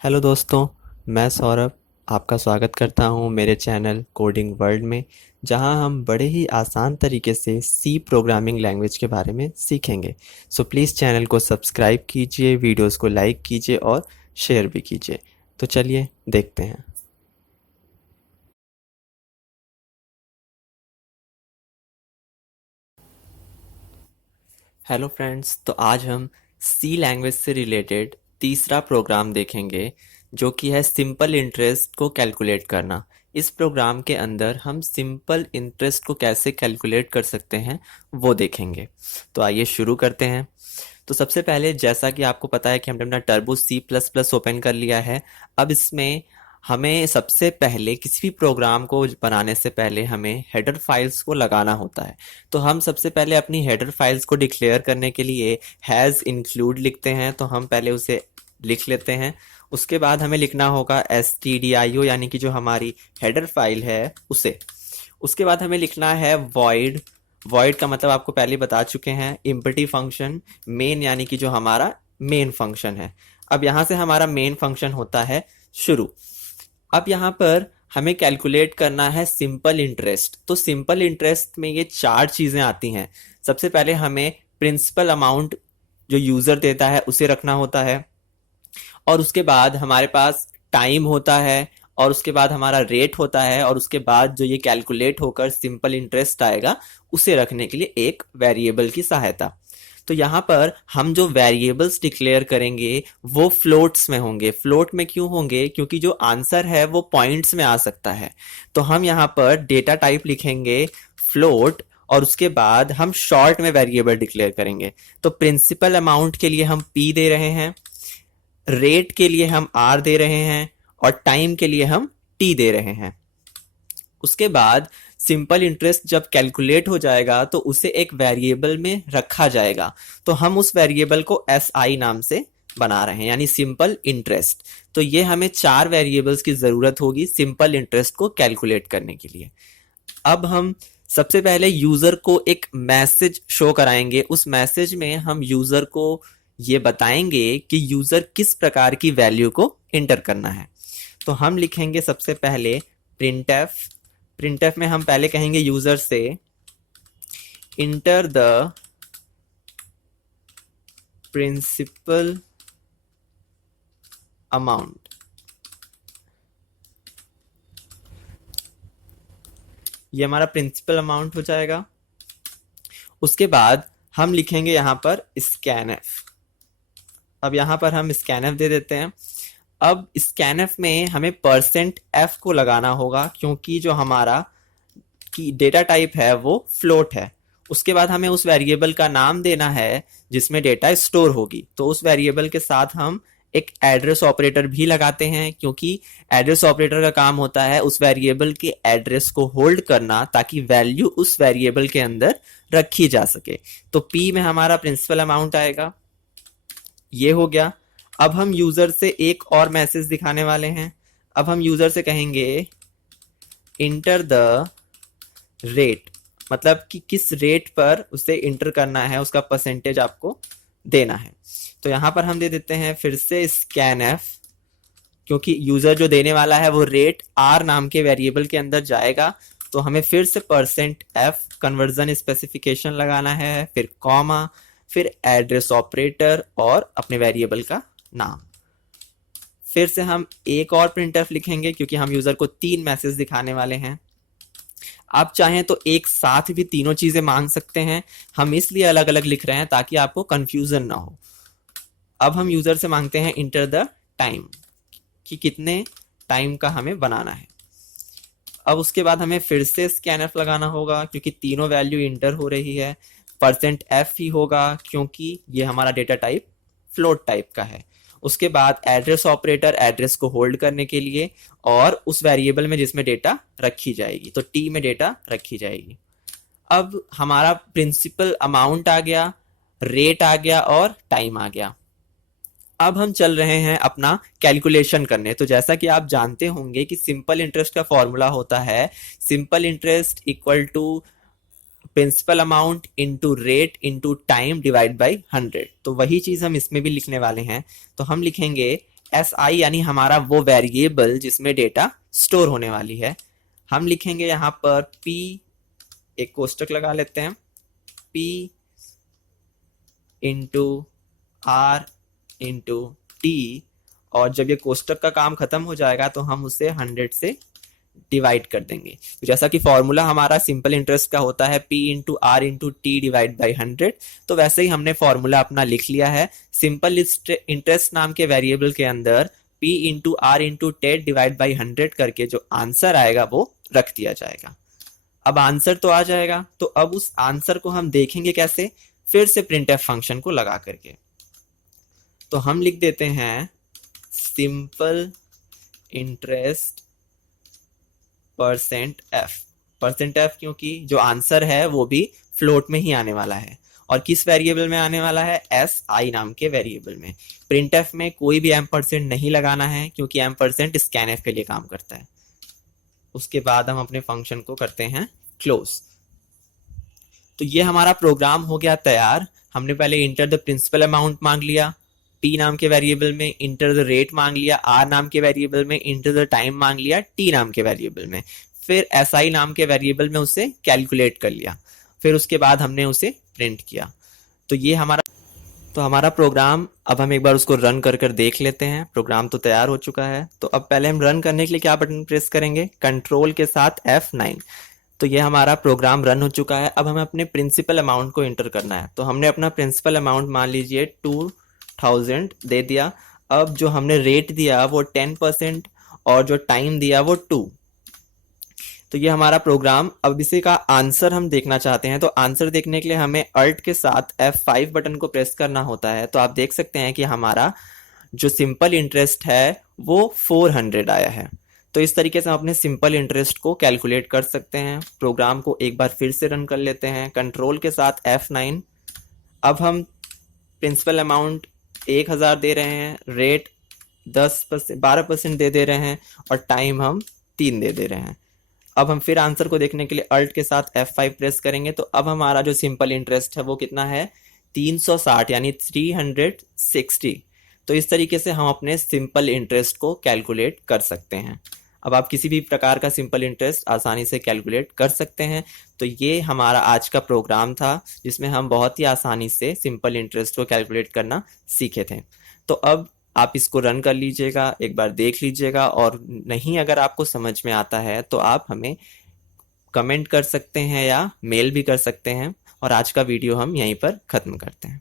Hello दोस्तों, मैं सौरभ आपका स्वागत करता हूं मेरे चैनल कोडिंग वर्ल्ड में, जहां हम बड़े ही आसान तरीके से सी प्रोग्रामिंग लैंग्वेज के बारे में सीखेंगे। सो प्लीज़ चैनल को सब्सक्राइब कीजिए, वीडियोस को लाइक कीजिए और शेयर भी कीजिए। तो चलिए देखते हैं। हेलो फ्रेंड्स, तो आज हम सी लैंग्वेज से रिलेटेड तीसरा प्रोग्राम देखेंगे, जो कि है सिंपल इंटरेस्ट को कैलकुलेट करना। इस प्रोग्राम के अंदर हम सिंपल इंटरेस्ट को कैसे कैलकुलेट कर सकते हैं वो देखेंगे। तो आइए शुरू करते हैं। तो सबसे पहले, जैसा कि आपको पता है कि हमने अपना Turbo C plus plus open कर लिया है। अब इसमें हमें सबसे पहले किसी भी प्रोग्राम को बनाने से पहले हमें हेडर फाइल्स को लगाना होता है। तो हम सबसे पहले अपनी हेडर फाइल्स को डिक्लेयर करने के लिए हैज़ इंक्लूड लिखते हैं। तो हम पहले उसे लिख लेते हैं। उसके बाद हमें लिखना होगा stdio, यानी कि जो हमारी हेडर फाइल है उसे। उसके बाद हमें लिखना है void। void का मतलब आपको पहले बता चुके हैं, एम्प्टी फंक्शन मेन, यानी कि जो हमारा मेन फंक्शन है। अब यहाँ से हमारा मेन फंक्शन होता है शुरू। अब यहाँ पर हमें कैलकुलेट करना है सिंपल इंटरेस्ट। तो सिंपल इंटरेस्ट में ये चार चीजें आती हैं। सबसे पहले हमें प्रिंसिपल अमाउंट जो यूजर देता है उसे रखना होता है, और उसके बाद हमारे पास टाइम होता है, और उसके बाद हमारा रेट होता है, और उसके बाद जो ये कैलकुलेट होकर सिंपल इंटरेस्ट आएगा उसे रखने के लिए एक वेरिएबल की सहायता। तो यहाँ पर हम जो वेरिएबल्स डिक्लेयर करेंगे वो फ्लोट्स में होंगे। फ्लोट में क्यों होंगे? क्योंकि जो आंसर है वो पॉइंट्स में आ सकता है। तो हम यहाँ पर डेटा टाइप लिखेंगे फ्लोट, और उसके बाद हम शॉर्ट में वेरिएबल डिक्लेयर करेंगे। तो प्रिंसिपल अमाउंट के लिए हम पी दे रहे हैं, रेट के लिए हम आर दे रहे हैं, और टाइम के लिए हम टी दे रहे हैं। उसके बाद सिंपल इंटरेस्ट जब कैलकुलेट हो जाएगा तो उसे एक वेरिएबल में रखा जाएगा। तो हम उस वेरिएबल को एस आई नाम से बना रहे हैं, यानी सिंपल इंटरेस्ट। तो ये हमें चार वेरिएबल्स की जरूरत होगी सिंपल इंटरेस्ट को कैलकुलेट करने के लिए। अब हम सबसे पहले यूजर को एक मैसेज शो कराएंगे। उस मैसेज में हम यूजर को ये बताएंगे कि यूजर किस प्रकार की वैल्यू को इंटर करना है। तो हम लिखेंगे सबसे पहले प्रिंटफ। प्रिंटफ में हम पहले कहेंगे यूजर से इंटर द प्रिंसिपल अमाउंट। ये हमारा प्रिंसिपल अमाउंट हो जाएगा। उसके बाद हम लिखेंगे यहां पर स्कैनफ। अब यहां पर हम स्कैनफ दे देते हैं। अब स्कैनफ में हमें परसेंट एफ को लगाना होगा, क्योंकि जो हमारा की डेटा टाइप है वो फ्लोट है। उसके बाद हमें उस वेरिएबल का नाम देना है जिसमें डेटा स्टोर होगी। तो उस वेरिएबल के साथ हम एक एड्रेस ऑपरेटर भी लगाते हैं, क्योंकि एड्रेस ऑपरेटर का काम होता है उस वेरिएबल के एड्रेस को होल्ड करना, ताकि वैल्यू उस वेरिएबल के अंदर रखी जा सके। तो पी में हमारा प्रिंसिपल अमाउंट आएगा। ये हो गया। अब हम यूजर से एक और मैसेज दिखाने वाले हैं। अब हम यूजर से कहेंगे इंटर द रेट, मतलब कि किस रेट पर उसे इंटर करना है, उसका परसेंटेज आपको देना है। तो यहां पर हम दे देते हैं फिर से स्कैन एफ, क्योंकि यूजर जो देने वाला है वो रेट आर नाम के वेरिएबल के अंदर जाएगा। तो हमें फिर से परसेंट एफ कन्वर्जन स्पेसिफिकेशन लगाना है, फिर कॉमा, फिर एड्रेस ऑपरेटर और अपने वेरिएबल का नाम। फिर से हम एक और प्रिंटफ लिखेंगे, क्योंकि हम यूजर को तीन मैसेज दिखाने वाले हैं। आप चाहें तो एक साथ भी तीनों चीजें मांग सकते हैं। हम इसलिए अलग अलग लिख रहे हैं ताकि आपको कंफ्यूजन ना हो। अब हम यूजर से मांगते हैं इंटर द टाइम, कि कितने टाइम का हमें बनाना है। अब उसके बाद हमें फिर से स्कैनफ लगाना होगा, क्योंकि तीनों वैल्यू इंटर हो रही है। परसेंट एफ ही होगा, क्योंकि ये हमारा डेटा टाइप फ्लोट टाइप का है। उसके बाद एड्रेस ऑपरेटर एड्रेस को होल्ड करने के लिए, और उस वेरिएबल में जिसमें डेटा रखी जाएगी, तो टी में डेटा रखी जाएगी। अब हमारा प्रिंसिपल अमाउंट आ गया, रेट आ गया और टाइम आ गया। अब हम चल रहे हैं अपना कैलकुलेशन करने। तो जैसा कि आप जानते होंगे कि सिंपल इंटरेस्ट का फॉर्मूला होता है simple interest equal to principal amount into rate into time divide by 100। तो वही चीज हम इसमें भी लिखने वाले हैं। तो हम लिखेंगे एस आई यानी हमारा वो वेरिएबल जिसमें डेटा स्टोर होने वाली है। हम लिखेंगे यहाँ पर p, एक कोष्टक लगा लेते हैं, p into R into T, और जब ये कोष्टक का काम खत्म हो जाएगा तो हम उसे 100 से डिवाइड कर देंगे। तो जैसा कि फॉर्मूला हमारा सिंपल इंटरेस्ट का होता है p into R into T divide by 100, तो वैसे ही हमने फॉर्मूला अपना लिख लिया है। सिंपल इंटरेस्ट नाम के वेरिएबल के अंदर p into R into T divide by 100 करके जो आंसर आएगा वो रख दिया जाएगा। अब आंसर तो आ जाएगा, तो अब उस आंसर को हम देखेंगे कैसे, फिर से printf फंक्शन को लगा करके। तो हम लिख देते हैं सिंपल इंटरेस्ट %f, क्योंकि जो आंसर है वो भी फ्लोट में ही आने वाला है, और किस वेरिएबल में आने वाला है, एस आई नाम के वेरिएबल में। printf में कोई भी %, नहीं लगाना है क्योंकि %scanf के लिए काम करता है। उसके बाद हम अपने फंक्शन को करते हैं क्लोज। तो ये हमारा प्रोग्राम हो गया तैयार। हमने पहले इंटर द प्रिंसिपल अमाउंट मांग लिया p नाम के वेरिएबल में, इंटर द रेट मांग लिया r नाम के वेरिएबल में, इंटर द टाइम मांग लिया t नाम के वेरिएबल में, फिर si नाम के वेरिएबल में उसे कैलकुलेट कर लिया, फिर उसके बाद हमने उसे प्रिंट किया। तो ये हमारा प्रोग्राम, अब हम एक बार उसको रन कर देख लेते हैं। प्रोग्राम तो तैयार हो चुका है। तो अब पहले हम रन करने के लिए क्या बटन प्रेस करेंगे, कंट्रोल के साथ F9। तो ये हमारा प्रोग्राम रन हो चुका है। अब हमें अपने प्रिंसिपल अमाउंट को इंटर करना है। तो हमने अपना प्रिंसिपल अमाउंट मान लीजिए 2000 दे दिया। अब जो हमने रेट दिया वो 10% और जो टाइम दिया वो 2। तो ये हमारा प्रोग्राम। अब इसी का आंसर हम देखना चाहते हैं। तो आंसर देखने के लिए हमें अल्ट के साथ F5 बटन को प्रेस करना होता है। तो आप देख सकते हैं कि हमारा जो सिंपल इंटरेस्ट है वो 400 आया है। तो इस तरीके से हम अपने सिंपल इंटरेस्ट को कैलकुलेट कर सकते हैं। प्रोग्राम को एक बार फिर से रन कर लेते हैं, कंट्रोल के साथ F9। अब हम प्रिंसिपल अमाउंट 1000 दे रहे हैं, रेट 12% दे रहे हैं, और टाइम हम 3 दे रहे हैं। अब हम फिर आंसर को देखने के लिए अल्ट के साथ F5 प्रेस करेंगे। तो अब हमारा जो सिंपल इंटरेस्ट है वो कितना है, 360 यानी 360। तो इस तरीके से हम अपने सिंपल इंटरेस्ट को कैलकुलेट कर सकते हैं। अब आप किसी भी प्रकार का सिंपल इंटरेस्ट आसानी से कैलकुलेट कर सकते हैं। तो ये हमारा आज का प्रोग्राम था जिसमें हम बहुत ही आसानी से सिंपल इंटरेस्ट को कैलकुलेट करना सीखे थे। तो अब आप इसको रन कर लीजिएगा, एक बार देख लीजिएगा, और नहीं अगर आपको समझ में आता है तो आप हमें कमेंट कर सकते हैं या मेल भी कर सकते हैं। और आज का वीडियो हम यहीं पर ख़त्म करते हैं।